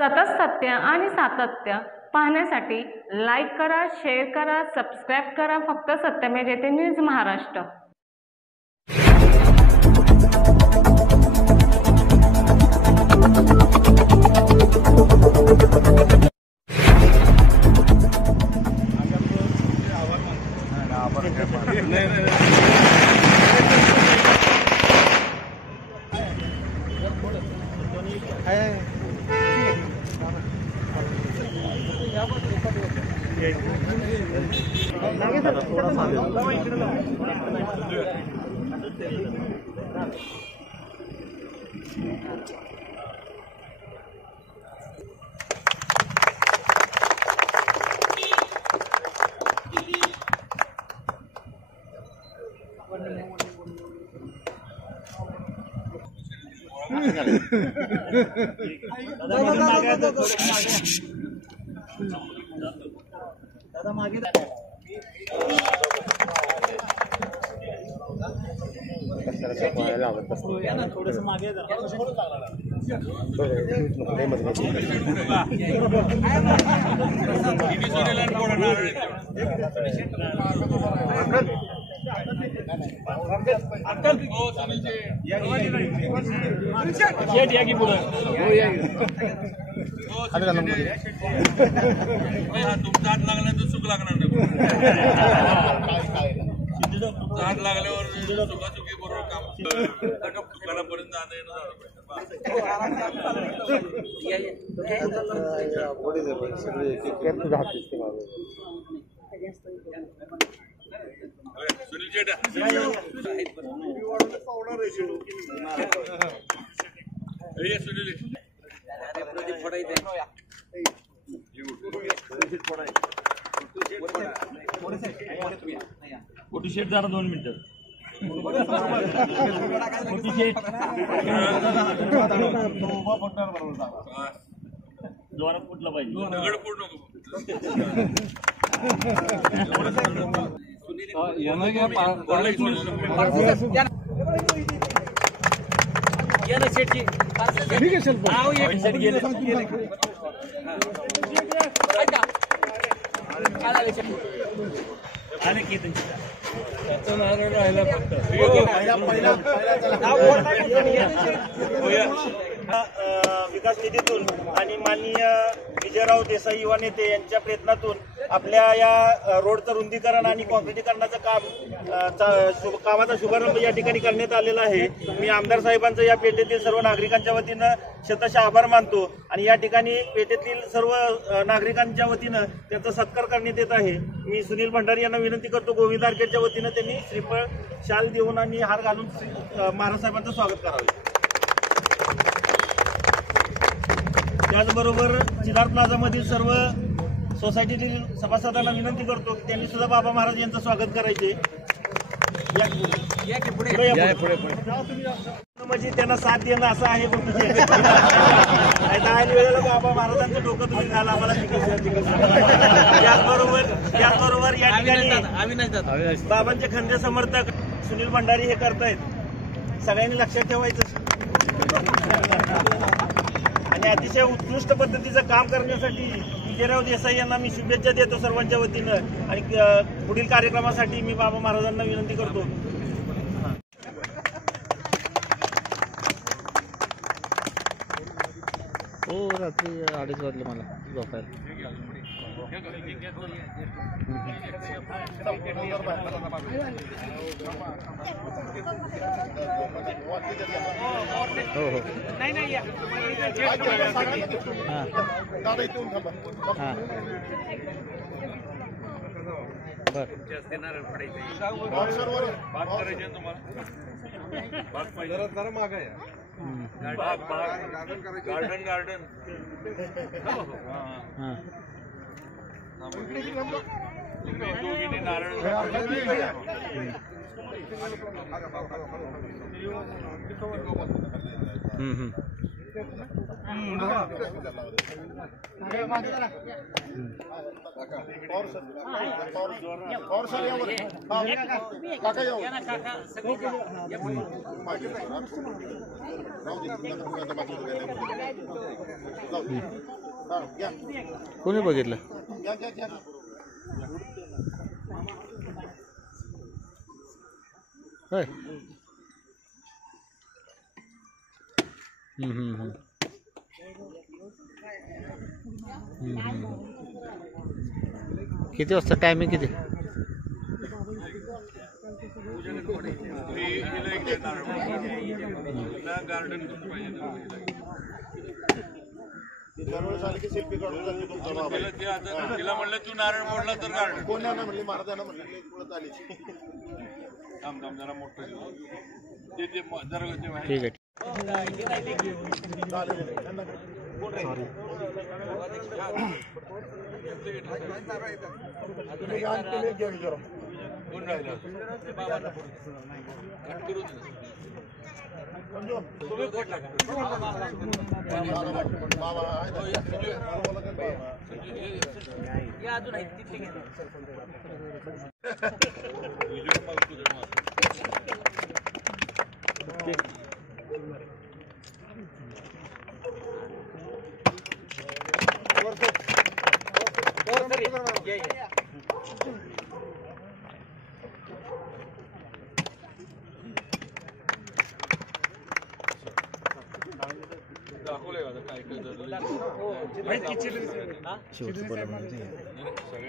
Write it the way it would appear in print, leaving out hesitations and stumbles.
सतत सत्य आणि सातत्य पाहण्यासाठी लाईक करा, शेअर करा, सबस्क्राईब करा. फक्त सत्यमेव जयते न्यूज महाराष्ट्र. दादा मागे थोडस मागे तुमचा हात लागला तर चूक लागणार नाही. तुमचा हात लागल्यावर चुकाचुकी बरोबर काम दुकानापर्यंत जाणं येणं झालं सुनील शेट्या सुनील मोठी शेट जरा 2 मिनिटं मोठी शेट जोरात कुठला पाहिजे दगड फोड नको. विकास निधीतून आणि माननीय विजयराव देसाई युवा नेते यांच्या प्रयत्नातून आपल्या या रोडचं रुंदीकरण आणि कॉन्क्रिटीकरणाचं कामाचा शुभारंभ या ठिकाणी करण्यात आलेला आहे. मी आमदार साहेबांचं या पेठेतील सर्व नागरिकांच्या वतीनं शतशः आभार मानतो आणि या ठिकाणी पेठेतील सर्व नागरिकांच्या वतीनं त्यांचा सत्कार करण्यात येत आहे. मी सुनील भंडारी यांना विनंती करतो, गोविंद आर्केडच्या वतीनं त्यांनी श्रीफळ शाल देऊन आणि हार घालून महाराज साहेबांचं स्वागत करावे. त्याचबरोबर चिनार प्लाझामधील सर्व सोसायटीतील सभासदांना विनंती करतो की त्यांनी सुद्धा बाबा महाराज यांचं स्वागत करायचे. म्हणजे त्यांना साथ देणं असं आहे. पण वेळेला बाबा महाराजांचं डोकं तुम्ही घाला आम्हाला. त्याचबरोबर या ठिकाणी बाबांचे खंदे समर्थक सुनील भंडारी हे करतायत, सगळ्यांनी लक्षात ठेवायचं आणि अतिशय उत्कृष्ट पद्धतीचं काम करण्यासाठी विजयराव देसाई यांना मी शुभेच्छा देतो सर्वांच्या वतीनं. आणि पुढील कार्यक्रमासाठी मी बाबा महाराजांना विनंती करतो. हो रात्री 2:30 वाजले मला झोपायला. हो हो नाही बर जरा माग आहे. गार्डन दोघींनी नारळ कोणी बघितलं? होय. किती वाजता टायमिंग किती? गार्डन पाहिजे शिल्पी काढून जाते तुमचा बाबा. तिला म्हणलं तू नारळ मोडला तर गार्डन कोण नाही म्हणली महाराजांना म्हणले पुढे आली. थांब थांब जरा मोठं ते जरा ठीक आहे. कोण राहिलं तुम्ही कोण अजून दाखवलंय काय काय